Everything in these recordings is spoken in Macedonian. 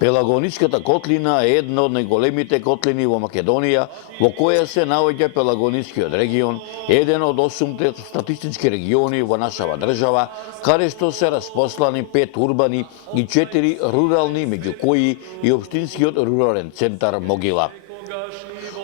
Пелагоничката котлина е една од најголемите котлини во Македонија, во која се наоѓа Пелагоничкиот регион, еден од 8 статистички региони во нашава држава, каде што се распослани 5 урбани и 4 рурални, меѓу кои и општинскиот рурален центар Могила.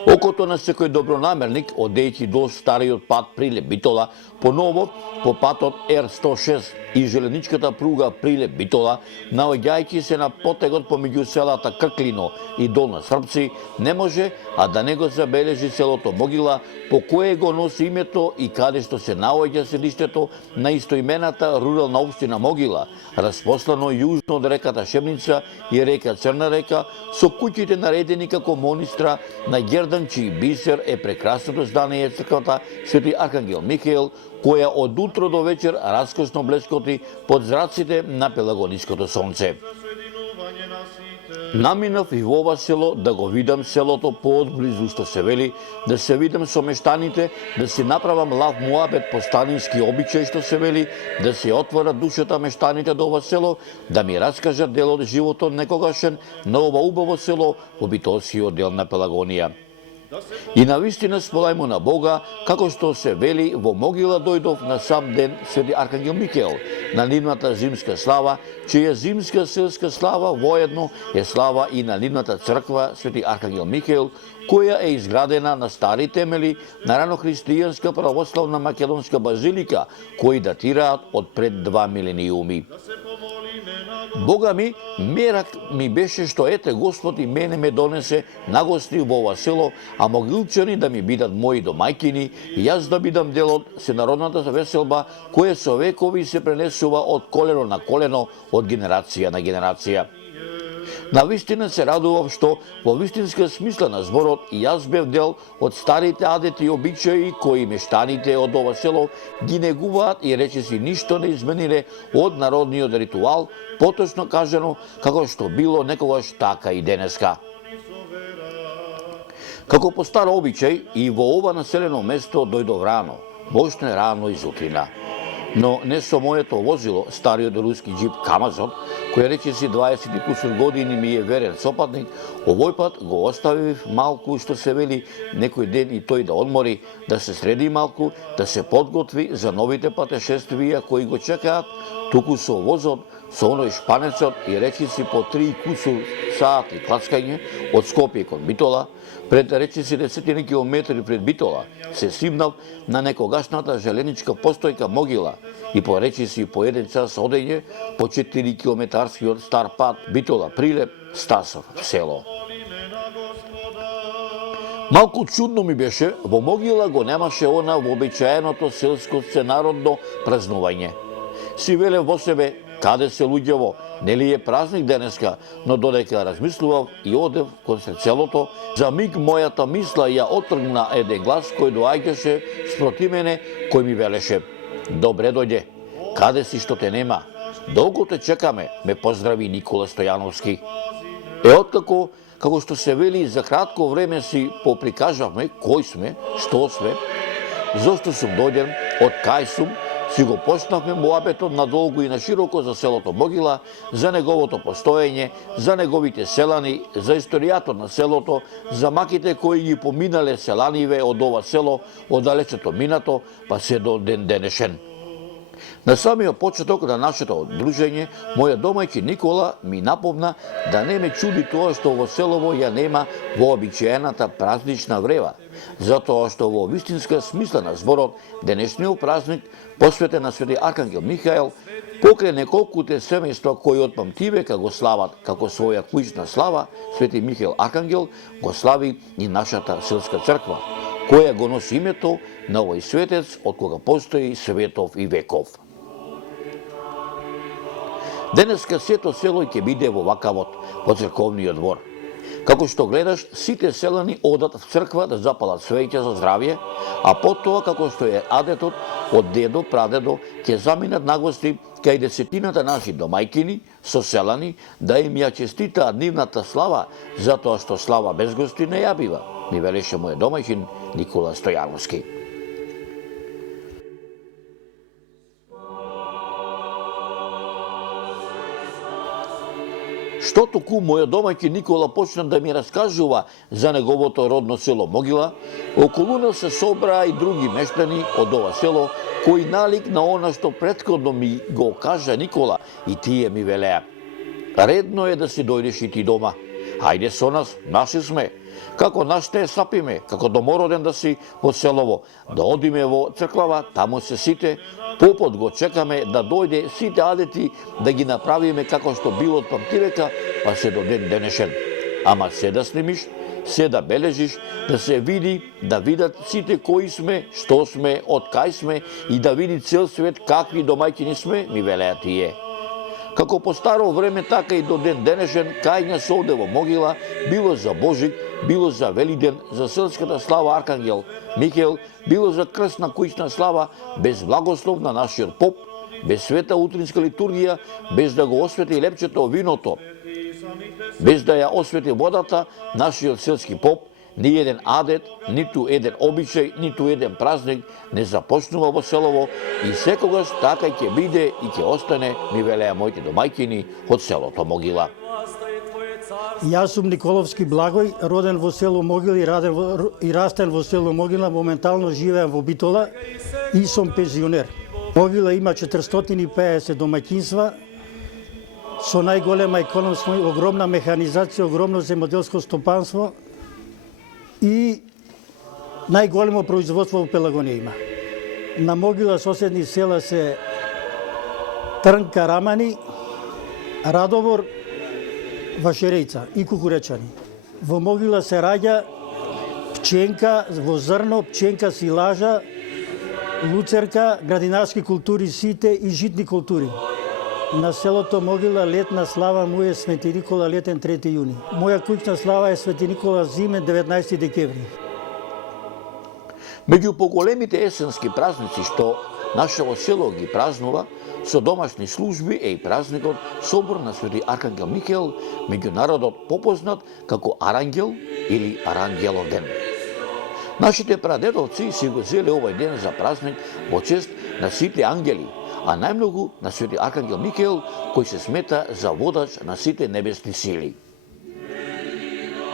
Окото на секој добронамерник, одејќи до стариот пат Прилеп-Битола, поново по патот Р106 и железничката пруга Прилеп-Битола, наоѓајќи се на потегот помеѓу селата Крклино и Долна Српци, не може а да не го забележи селото Могила, по кое го носи името и каде што се наоѓа седиштето на истоимената рурална општина Могила, распослано јужно од реката Шебница и река Црна река, со куќите наредени како монистра на Гердан, чиј бисер е прекрасното здание црквата Свети Архангел Михаел, која од утро до вечер раскошно блескоти под зраците на пелагоничкото сонце. Наминав и во ова село да го видам селото поодблизу, што се вели, да се видам со мештаните, да си направам лав муабет по станински обичај, што се вели, да се отвора душата мештаните до ова село, да ми раскажат дел од животот некогашен на ова убаво село во битолскиот дел на Пелагонија. И навистина сполајмо на Бога, како што се вели, во Могила дојдов на сам ден Свети Архангел Михаел, на нивната зимска слава, чија зимска селска слава воедно е слава и на нивната црква Свети Архангел Михаел, која е изградена на стари темели на ранохристијанска православна македонска базилика, кои датираат од пред 2 милениуми. Бога ми, мерак ми беше што ете Господ и мене ме донесе нагости во ова село, а могилчани да ми бидат мои домајкини, и јас да бидам дел од сенародната веселба, која со векови се пренесува од колено на колено, од генерација на генерација. Навистина се радував што во вистинска смисла на зборот и јас бев дел од старите адети и обичаи кои мештаните од ова село ги негуваат и речиси ништо не измениле од народниот ритуал, поточно кажано како што било некогаш така и денеска. Како по стар обичај и во ова населено место дојдов рано, бошне рано изутрина. Но не со моето возило, стариот руски джип Камазот, кој речиси 20 и кусур години ми е верен сопатник, овој пат го оставив малку, што се вели, некој ден и тој да одмори, да се среди малку, да се подготви за новите патешествија кои го чекаат, туку со возот, со оној шпанецот и речиси по 3 кусур сати клацкање од Скопје кон Битола, пред речиси 10 километри пред Битола, се симнав на некогашната желеничка постојка Могила и по речиси по 1 час одење по 4 километарскиот стар пат Битола Прилеп Стасов село. Малку чудно ми беше, во Могила го немаше она вообичаеното селско сценародно празнување. Си велев во себе, каде се луѓево, нели е празник денеска, но додека размислував и одев кон селото, за миг мојата мисла ја отргна еден глас кој доаѓаше спроти мене, кој ми велеше: добре дојде, каде си што те нема? Долго те чекаме, ме поздрави Никола Стојановски. Откако, како што се вели, за кратко време си поприкажавме кој сме, што сме, зошто сум дојден, од кај сум, си го почнавме муабетот надолго и на широко за селото Могила, за неговото постоење, за неговите селани, за историјата на селото, за маките кои ги поминале селаниве од ова село, од далечето минато, па се до ден денешен. На самиот почеток на нашето дружење, мојот домајчин Никола ми напомна да не ме чуди тоа што во селово ја нема вообичаената празнична врева, затоа што во вистинска смисла на зборот, денешниот празник, посветен на Свети Архангел Михаел, покрај неколкуте семејства кои од памтивека го слават како своја куќна слава, Свети Михаел Архангел го слави и нашата селска црква, која го носи името на овој светец од кога постои светов и веков. Денеска сето село ќе биде во вакавот, во црковниот двор. Како што гледаш, сите селани одат в црква да запалат свеќа за здравје, а потоа, како што е адетот од дедо, прадедо, ќе заминат нагости кај десетината наши домајкини, соселани, да им ја честитаат нивната слава, затоа што слава без гости не ја бива, ми велеше мојот домајчин Никола Стојановски. Што току мојот домаќин Никола почна да ми раскажува за неговото родно село Могила, околу нас се собраа и други мештани од ова село, кои налик на она што претходно ми го кажа Никола, и тие ми велеа: редно е да си дојдеш и ти дома. Хајде со нас, наши сме. Како наш те сапиме, како домороден да си во селово, да одиме во црквава, таму се сите, попот го чекаме да дојде сите адети да ги направиме како што било од памтивека, па се до ден денешен. Ама се да снимиш, се да бележиш, да се види, да видат сите кои сме, што сме, од кај сме и да види цел свет какви домаќини сме, ми велеа тие. Како по старо време, така и до ден денешен, кај нас овде во Могила, било за Божик, било за Велиден, за селската слава Аркангел Михаел, било за крстна куќна слава, без благослов на нашиот поп, без света утринска литургија, без да го освети лепчето виното, без да ја освети водата, нашиот селски поп, ни еден адет, ниту еден обичај, ниту еден празник не започнува во селово и секогаш така ќе биде и ќе остане, ми велеа моите домаќини од селото Могила. Јас сум Николовски Благој, роден во село Могила и растен во село Могила, моментално живеам во Битола и сум пензионер. Могила има 450 домаќинства, со најголема економска, огромна механизација, огромно земјоделско стопанство и најголемо производство во Пелагонија има. На Могила соседни села се Трнка, Рамани, Радовор, Вашерејца и Кукуречани. Во Могила се раѓа пченка во зрно, пченка силажа, луцерка, градинарски култури сите и житни култури. На селото Могила летна слава му е Свети Никола летен 3 јуни. Моја куќна слава е Свети Никола зимен 19 декември. Меѓу поголемите есенски празници што нашето село ги празнува, со домашни служби е и празникот Собор на Свети Аркангел Михаел, меѓу народот попознат како Арангел или Арангелов ден. Нашите прадедовци си го зеле овој ден за празник во чест на сите ангели, а најмногу на Свети Аркангел Михаел, кој се смета за водач на сите небесни сили.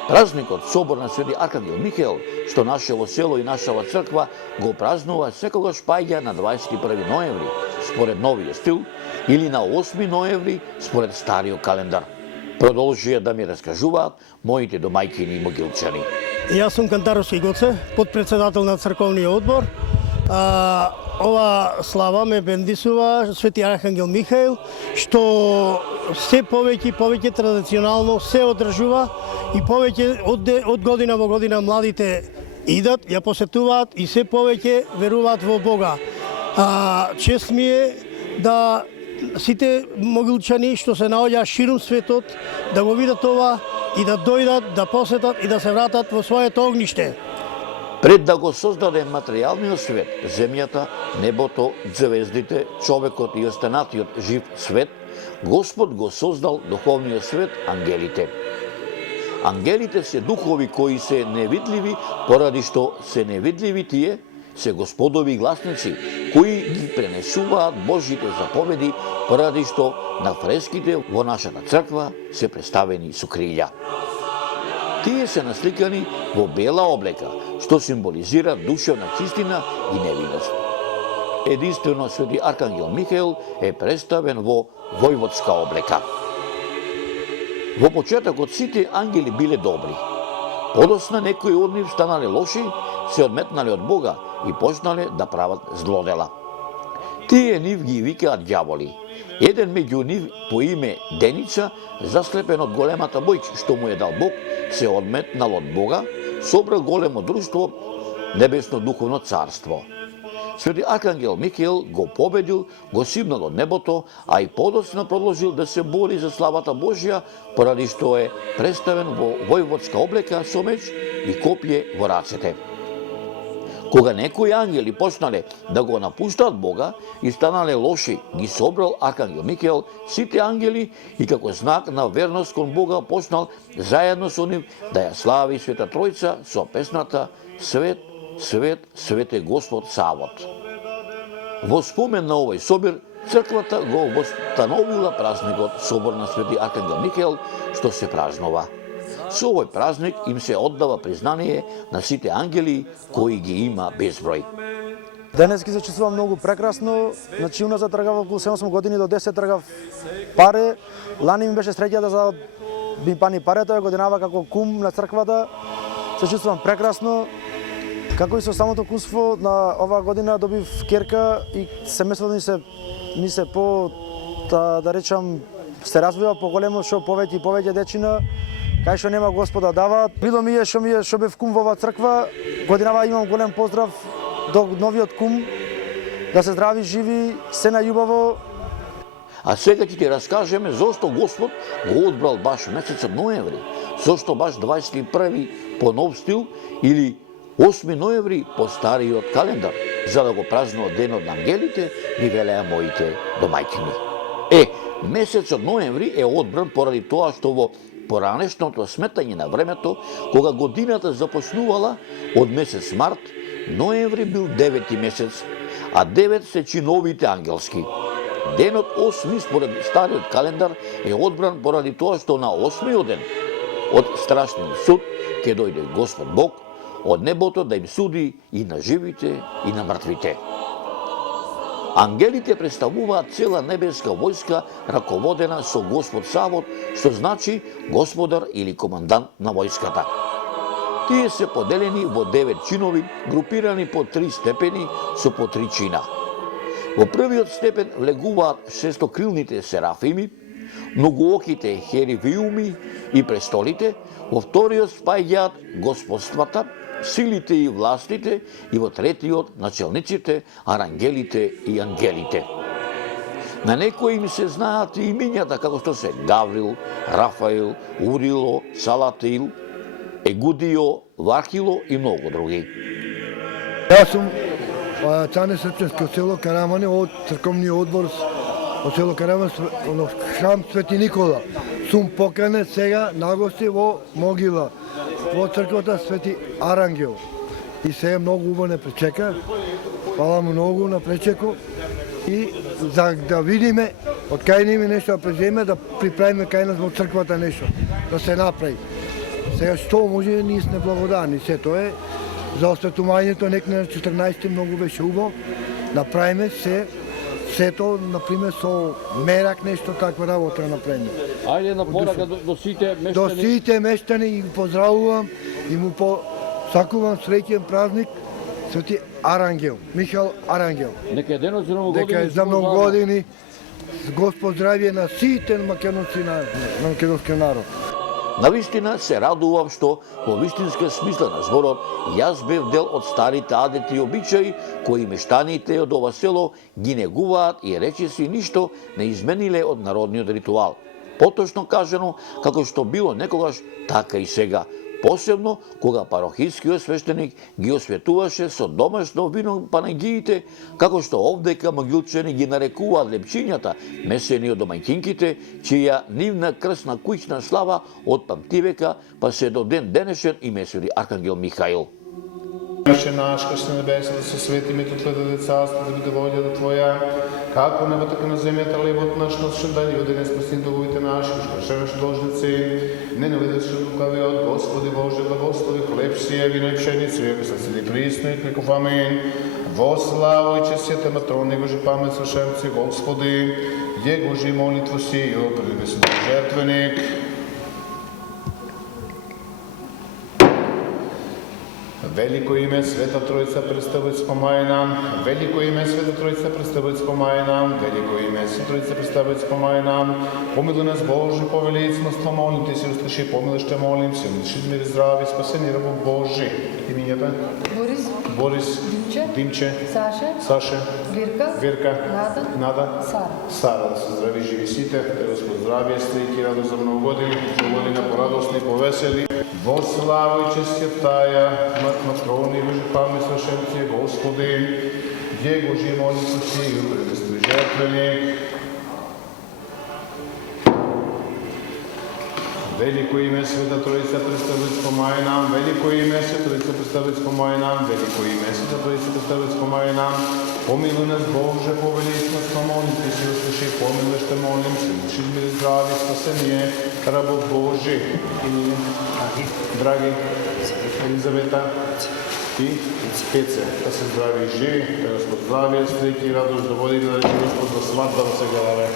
Празникот Собор на Свети Аркангел Михаел, што нашево село и нашава црква го празнува секогаш паѓа на 21 ноември, според новиот стил, или на 8 ноември, според стариот календар. Продолжија да ми раскажуваат моите домајќини и могилчани. Јас сум Кантаровски Гоце, подпредседател на црковниот одбор. Ова слава ме бендисува Свети Архангел Михаел, што се повеќе традиционално се одржува и повеќе од година во година младите идат, ја посетуваат и се повеќе веруваат во Бога. Чест ми е да сите могилчани што се наоѓаат ширум светот да го видат ова и да дојдат, да посетат и да се вратат во своето огниште. Пред да го создаде материјалниот свет, земјата, небото, звездите, човекот и останатиот жив свет, Господ го создал духовниот свет, ангелите. Ангелите се духови кои се невидливи, поради што се невидливи тие, се Господови гласници, кои ги пренесуваат Божите заповеди, поради што на фреските во нашата црква се представени со крилја. Тие се насликани во бела облека, што символизира душевна чистина и невиност. Единствено Свети Аркангел Михаел е представен во војводска облека. Во почетокот сите ангели биле добри. Подосна некои од нив станале лоши, се одметнале од Бога и почнале да прават злодела. Тие нив ги викаат ѓаволи. Еден меѓу нив по име Деница, заслепен од големата моќ што му е дал Бог, се одметнал од Бога, собрал големо друштво, небесно духовно царство. Свети Аркангел Михаел го победил, го симнал од небото, а и подоцна продолжил да се бори за славата Божја, поради што е представен во војводска облека со меч и копје во рацете. Кога некои ангели почнале да го напуштаат Бога и станале лоши, ги собрал Аркангел Михаел сите ангели и како знак на верност кон Бога почнал заедно со нив да ја слави Света Тројца со песната Свет, свет, свет е Господ Савот. Во спомен на овој собир, црквата го восстановила празникот Собор на Свети Архангел Михаил, што се празнува. Со овој празник им се оддава признание на сите ангели кои ги има безброј. Денес ги се чувствувам многу прекрасно. Значи уназад тргав околу 7-8 години до 10 тргав паре. Лани ми беше среќа да ми пани парето, годинава како кум на црквата. Се чувствувам прекрасно. Како и со самото кумство на оваа година добив керка и семејството ми се по да речам се развива поголемо, што повеќе и повеќе дечина кај што нема Господа дава. Било ми е што бев кум во оваа црква. Годинава имам голем поздрав до новиот кум, да се здрави, живи, се најубаво. А сега ќе ти раскажеме зошто Господ го одбрал баш месецот ноември, зошто баш 21 по нов стил или 8 ноември по стариот календар, за да го празнуват денот на ангелите, ни велеа моите домаќини. Месецот ноември е одбран поради тоа што во поранешното сметање на времето, кога годината започнувала од месец март, ноември бил 9 месец, а 9 се чиновите ангелски. Денот 8 според стариот календар е одбран поради тоа што на 8-миот ден од страшниот суд ќе дојде Господ Бог од небото да им суди и на живите и на мртвите. Ангелите представуваат цела небеска војска раководена со Господ Савот, што значи господар или командант на војската. Тие се поделени во 9 чинови, групирани по 3 степени со по 3 чина. Во првиот степен влегуваат шестокрилните серафими, многооките херивиуми и престолите, во вториот спаѓаат господствата, силите и властите, и во третиот начелниците, арангелите и ангелите. На некои им се знаат и имињата како што се Гаврил, Рафаил, Урило, Салатил, Егудио, Вархило и многу други. Јас сум Цане Српченски од село Карамане, од црковниот одбор од село Карамане, од храм Свети Никола. Сум поканет сега на гости во Могила, во црквата Свети Арангел. И сега многу убаво не пречека. Фала му многу на пречеку. И за да видиме од кај ними нешто да преземе, да приправиме кај нас во црквата нешто, да се направи. Сега што може, ние сме благодарни. Сето е за осветувањето некне на 14 многу беше убаво. Направиме сето, например, со мерак нешто таква работа да направиме. Ајде на порака до сите мештани. До сите мештани и поздравувам и му сакувам среќен празник Свети Арангел, Михаил Арангел. Нека е денот за многу години. Дека е за многу години. Господ здравје на сите македонски народ. Навистина се радувам што во вистинска смисла на зборот јас бев дел од старите адети и обичаи кои мештаните од ова село ги негуваат и речиси ништо не измениле од народниот ритуал. Поточно кажано, како што било некогаш, така и сега. Посебно кога парохискиот свештеник ги осветуваше со домашно вино панагиите, како што овдека могилчани ги нарекуваат лепчињата, месени од домаќинките, чија нивна крсна куќна слава од памтивека па се до ден денешен и месери Архангел Михаил. Отче наш, кој си на небеса, да се свети името Твое, да биде царство, да биде волјата Твоја, како небо, така на земјата, хлебот наш насушен дај ни денес, прости долговите наши, што шемеш должници, не наведеш лукавиот, Господи Боже, благослови хлеб сија, вино и пшеница, иако са седи присно и криков амин. Во славу и честијата матрони Божи памет свршенци, Господи, Его жи молитву сию, пред жертвеник. Велико име Света Тројца представувајќи спомај нам, велико име Света Тројца представувајќи спомај нам, велико име Света Тројца представувајќи спомај нам. Помилуј нас Боже, по величество, молим Ти се услыши, помилуј ще молим се, удиши мир и здрави, спасени рабо Божи. Имињата? Борис, Димче, Саше, Вирка, Нада, Сара. Да се здрави живи сите, да Господ здравие, стајки радост за многу години, година порадосни, повесели. Во славу и честијата матрони, Божи памет свршенци, Господи, Его жи молитву сию, пред жертвеник. Veliko ime Sveta Trojica predstavljac pomaj nam, veliko ime Sveta Trojica predstavljac pomaj nam, veliko ime Sveta Trojica predstavljac pomaj nam. Pomiluj nas Bože, poveli smo molim, Ti si usluši, pomiluj što molim, se muši izmiri zdravi, spasenie, rabo Boži. I dragi Elizaveta i Pece, da se zdravi i živi, da je Gospod zdravije, striki i radost dovodi, da reći Gospod za svadba da se glave.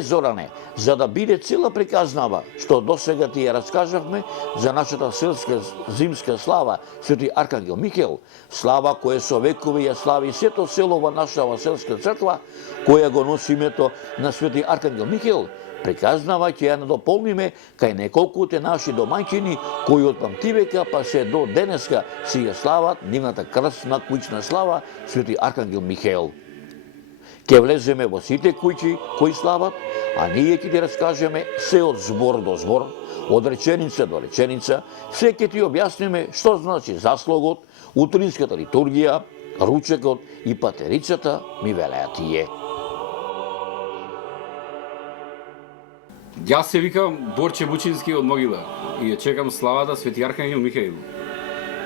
Зоране, за да биде цела приказнава, што досега ти ја раскажавме за нашата селска зимска слава, Свети Аркангел Михаел, слава која со векови ја слави сето село во нашава селска црква, која го носи името на Свети Аркангел Михаел, приказнава ќе ја надополниме кај неколкуте наши домаќини кои од памтивека па се до денеска си ја слават нивната крсна куќна слава Свети Аркангел Михаел. Ке влеземе во сите куќи кои слават, а ние ќе ти раскажеме се од збор до збор, од реченица до реченица, се ќе ти објасниме што значи заслогот, утринската литургија, ручекот и патерицата, ми велеа тие. Јас се викам Борче Бучински од Могила и ја чекам славата Свети Архангел Михаил.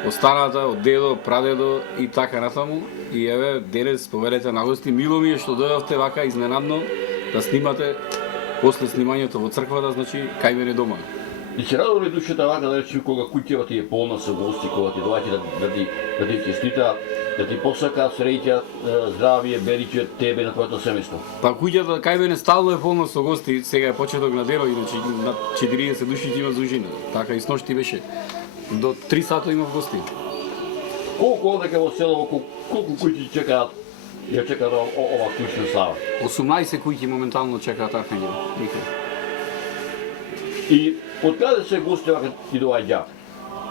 Останата од дедо, прадедо и така натаму. И еве, денес повелете на гости. Мило ми е што дојдовте вака изненадно да снимате после снимањето во црквата, значи кај мене дома. И се радува ли душата вака да речи кога куќева ти е полна со гости, кога ти доаѓа да ти честитаат, да ти посакаат среќа, здравие, бериче тебе на твоето семејство? Па куќата кај мене стално е полна со гости, сега е почеток на денот, иначе на 40 души ќе има зужина. Така и сношти беше. До 3 сата имав гости. Колку одека во село, колку куќи чекаат, ја чекаат ова куќна слава? 18 куќи моментално чекаат Архангел Михаил. И од каде се гости вака ти доаѓа?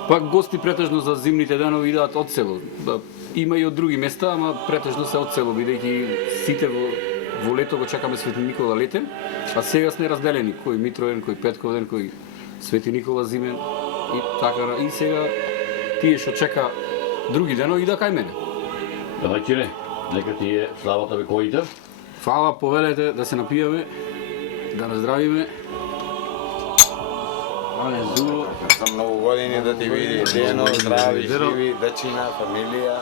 Па гости претежно за зимните денови идат од село. Да, има и од други места, ама претежно се од село, бидејќи сите во лето го чекаме Свети Никола летен, а сега сме разделени, кој Митроен, кој Петковден, кој Свети Никола зимен и така. И сега тие што чека други денови ида кај мене. Домаќине, нека ти е славата вековите. Фала, повелете да се напијаме, да наздравиме. Ане зубо, за многу години да ти види дено, здрави, живи, дечина, фамилија.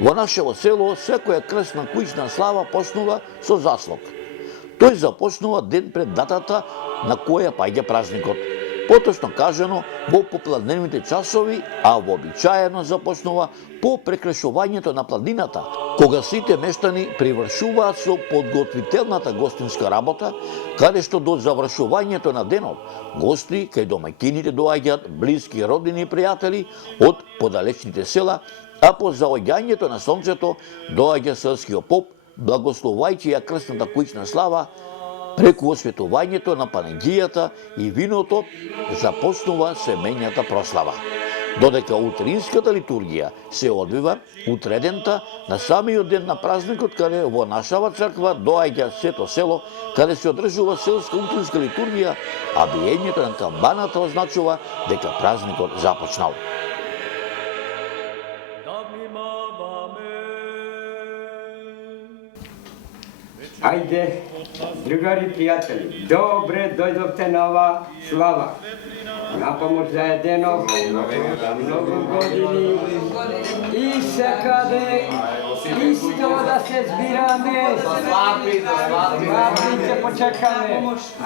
Во нашево село секоја крсна куќна слава почнува со заслог. Тој започнува ден пред датата на која паѓа празникот. Поточно кажано, во попладневните часови, а вообичаено започнува по прекрешувањето на пладнината, кога сите мештани привршуваат со подготвителната гостинска работа, каде што до завршувањето на денот, гости кај домаќините доаѓаат блиски роднини и пријатели од подалечните села, а по заоѓањето на сонцето доаѓа селскиот поп, благословајќи ја крсната куќна слава. Преку осветувањето на панегијата и виното започнува семејната прослава. Додека утринската литургија се одвива утредента на самиот ден на празникот, каде во нашава црква доаѓа сето село, каде се одржува селска утринска литургија, а биењето на камбаната означува дека празникот започнал. Ајде, другари пријатели, добре дојдовте на ова слава. На помош заедено, многу години и секаде исто да се збираме. За свадби ќе почекаме.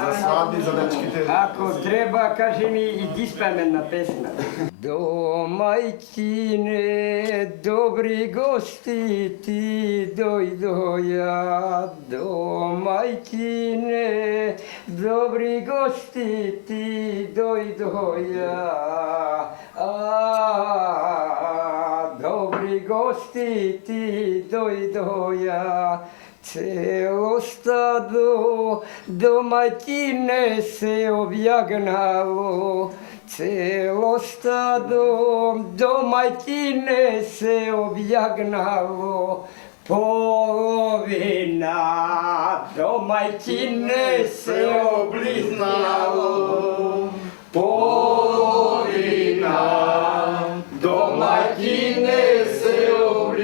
За свадби, за дечките. Ако треба, кажи ми и ги спеме на песна. Домајчине, добри гости ти дојдоја. Домајчине, добри гости ти дојдоја. Добри гости ти дојдоја. Цело стадо домаќине се објагнало. Цело стадо домаќине се објагнало. Половина домаќине се облизнало. Половина домаќине се облизнало.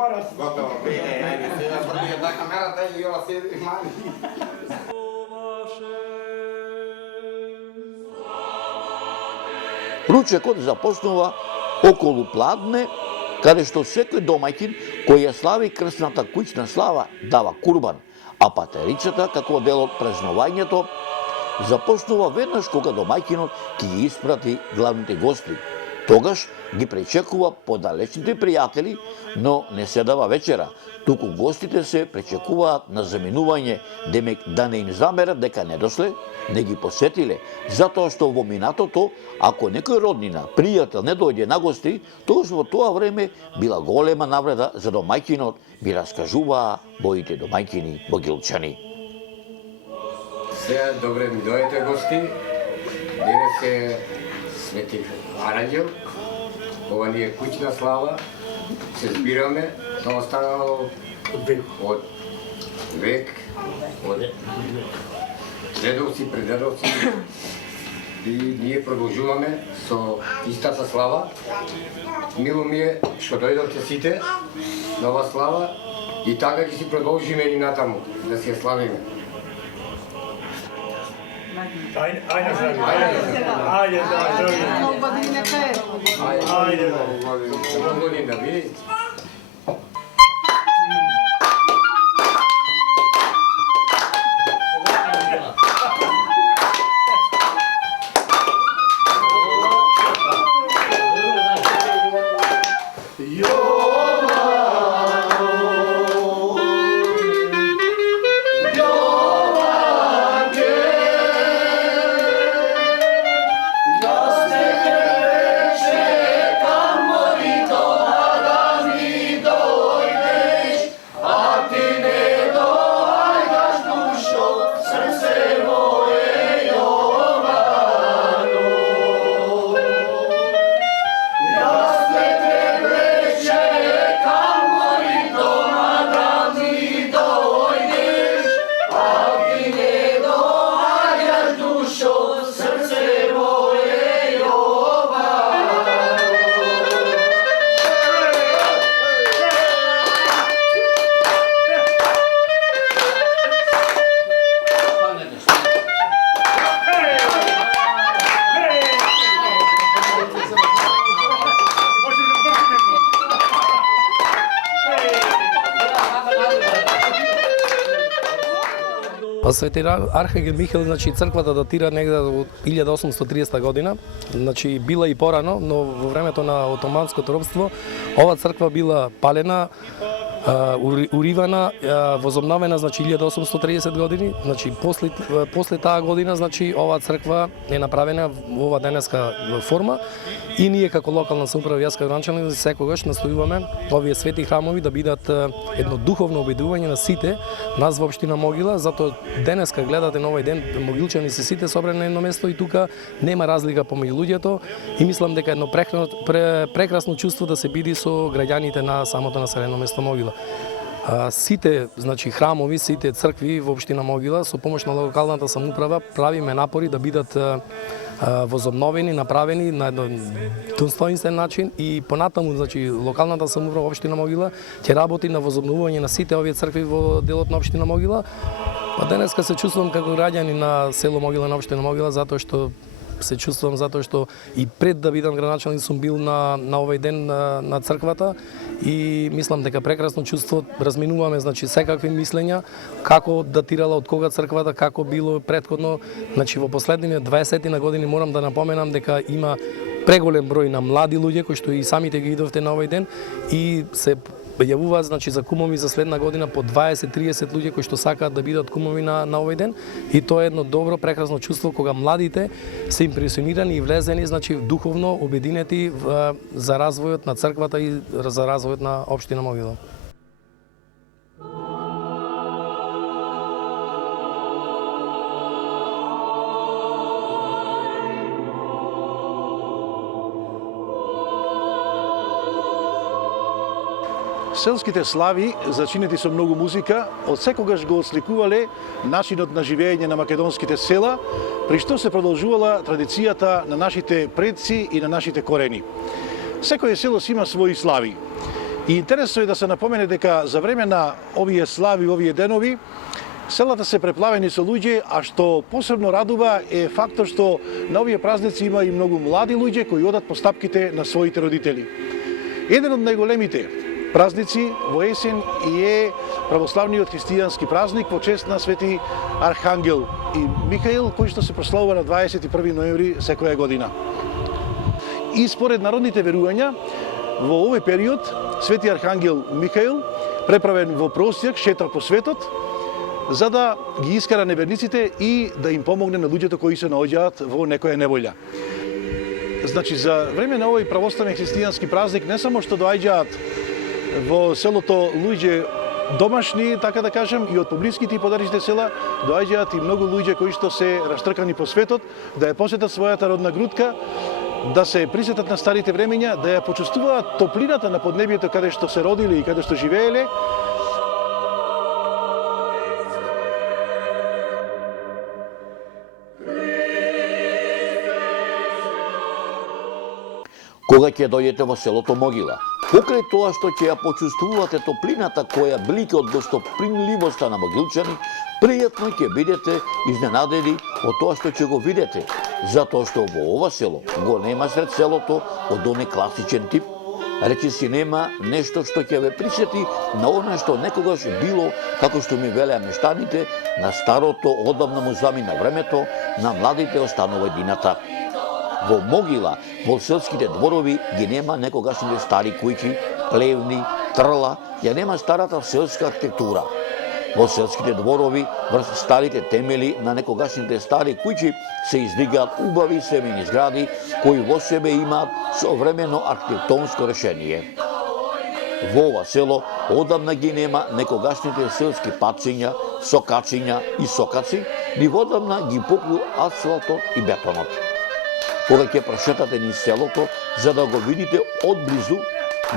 Готоvo, ajde, сега први една камерата и ова се мали. Ручекот започнува околу пладне, каде што секој домаќин кој ја слави крсната куќна слава дава курбан, а патерицата како дел од празнувањето започнува веднаш кога домаќинот ќе ги испрати главните гости. Тогаш ги пречекува подалечните пријатели, но не се дава вечера, туку гостите се пречекуваат на заминување, демек да не им замерат дека не дошле, не ги посетиле, затоа што во минатото, ако некој роднина, пријател не дојде на гости, тогаш во тоа време била голема навреда за домаќинот, би раскажуваа моите домаќини богилчани. Сега добре ми дојдете гости. Денес е Свети Аранџел. Ова ни е куќна слава. Се збираме. Тоа останало од век, од дедовци, предедовци. И ние продолжуваме со истата слава. Мило ми е што дојдовте сите на ова слава и така ќе си продолжиме и натаму да си ја славиме. Свети Архангел Михаил, значи црквата датира негде од 1830 година, значи била и порано, но во времето на отоманското робство ова црква била палена, уривана, возобновена, значи 1830 години, значи после таа година, значи оваа црква е направена во ова денеска форма и ние како локална самоуправа, јас како градоначалник, секогаш настојуваме овие свети храмови да бидат едно духовно обидување на сите нас во општина Могила, затоа денеска гледате на овој ден могилчани се сите собрани на едно место и тука нема разлика помеѓу луѓето и мислам дека едно прекрасно чувство да се биде со граѓаните на самото населено место Могила. Сите, значи храмови, сите цркви во општина Могила со помош на локалната самоуправа правиме напори да бидат возобновени, направени на еден достоинствен начин и понатаму, значи локалната самоуправа во општина Могила ќе работи на возобновување на сите овие цркви во делот на општина Могила. Па денеска се чувствувам како граѓанин на село Могила, на општина Могила, затоа што се чувствувам затоа што и пред да бидам градоначалник сум бил на овој ден на црквата и мислам дека прекрасно чувство, разминуваме значи секакви мислења како датирала од кога црквата, како било предходно, значи во последните 20 на години морам да напоменам дека има преголем број на млади луѓе кои што и самите ги видовте на овој ден и се јавуваат значи за кумови за следна година по 20-30 луѓе кои што сакаат да бидат кумови на овој ден и тоа е едно добро прекрасно чувство кога младите се импресионирани и влезени значи духовно обединети за развојот на црквата и за развојот на општина Могила. Селските слави, зачинети со многу музика, од секогаш го отсликувале начинот на живење на македонските села, при што се продолжувала традицијата на нашите предци и на нашите корени. Секој село си има своји слави. И интересно е да се напомене дека за време на овие слави, овие денови, селата се преплавени со луѓе, а што посебно радува е фактот што на овие празници има и многу млади луѓе кои одат по стапките на своите родители. Еден од најголемите празници во есен и е православниот христијански празник во чест на Свети Архангел и Михаил, кој што се прославува на 21 ноември секоја година. И според народните верувања, во овој период Свети Архангел Михаил, преправен во просјак, шета по светот, за да ги искара неверниците и да им помогне на луѓето кои се наоѓаат во некоја неволја. Значи, за време на овој православен христијански празник не само што доаѓаат во селото луѓе домашни, така да кажем, и од поблиските и подалечните села, доаѓаат и многу луѓе кои што се раштркани по светот, да ја посетат својата родна грудка, да се присетат на старите времења, да ја почувствуваат топлината на поднебието каде што се родиле и каде што живееле. Кога ќе дојдете во селото Могила, покрај тоа што ќе ја почувствувате топлината која блика од гостопримливоста на могилчани, пријатно ќе бидете изненадени од тоа што ќе го видите, затоа што во ова село го нема сред селото од оне класичен тип, речиси нема нешто што ќе ве присети на она што некогаш било, како што ми велеа мештаните, на старото одавна му замина времето, на младите останува едината. Во Могила, во селските дворови, ги нема некогашните стари куќи, плевни, трла, ја нема старата селска архитектура. Во селските дворови, врз старите темели на некогашните стари куќи, се издигаат убави семени згради, кои во себе имаат современо архитектонско решение. Во ова село одамна ги нема некогашните селски патчиња, сокачиња и сокаци, ни одамна ги покрил асфалтот и бетонот. Кога ќе прошетате низ селото, за да го видите одблизу,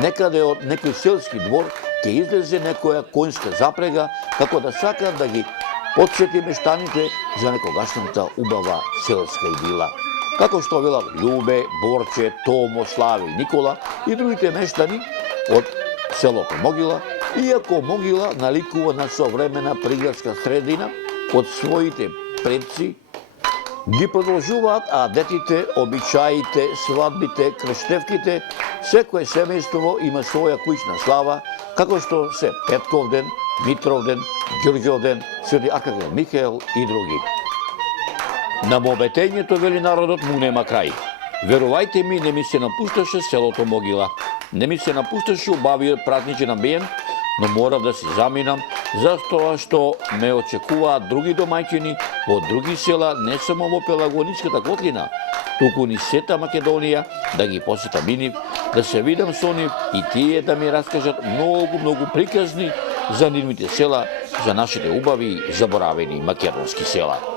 некаде од некој селски двор ќе излезе некоја конјска запрега, како да сака да ги подсети мештаните за некогашната убава селска идила. Како што велат Љубе, Борче, Томо, Слави, Никола и другите мештани од селото Могила, иако Могила наликува на современа приградска средина од своите предци, ги продолжуваат адетите, обичаите, свадбите, крештевките, секој семејство има своја куќна слава, како што се Петковден, Митровден, Ѓурѓовден, Свети Архангел Михаил и други. На моветењето, вели народот, му нема крај. Верувајте ми, не ми се напушташе селото Могила. Не ми се напушташе убавиот празничен амбиент, но мора да си заминам, затоа што ме очекуваат други домаќини во други села, не само во Пелагоничката котлина, туку ни сета Македонија, да ги посетам и нив, да се видам со нив и тие да ми раскажат многу приказни за нивните села, за нашите убави и заборавени македонски села.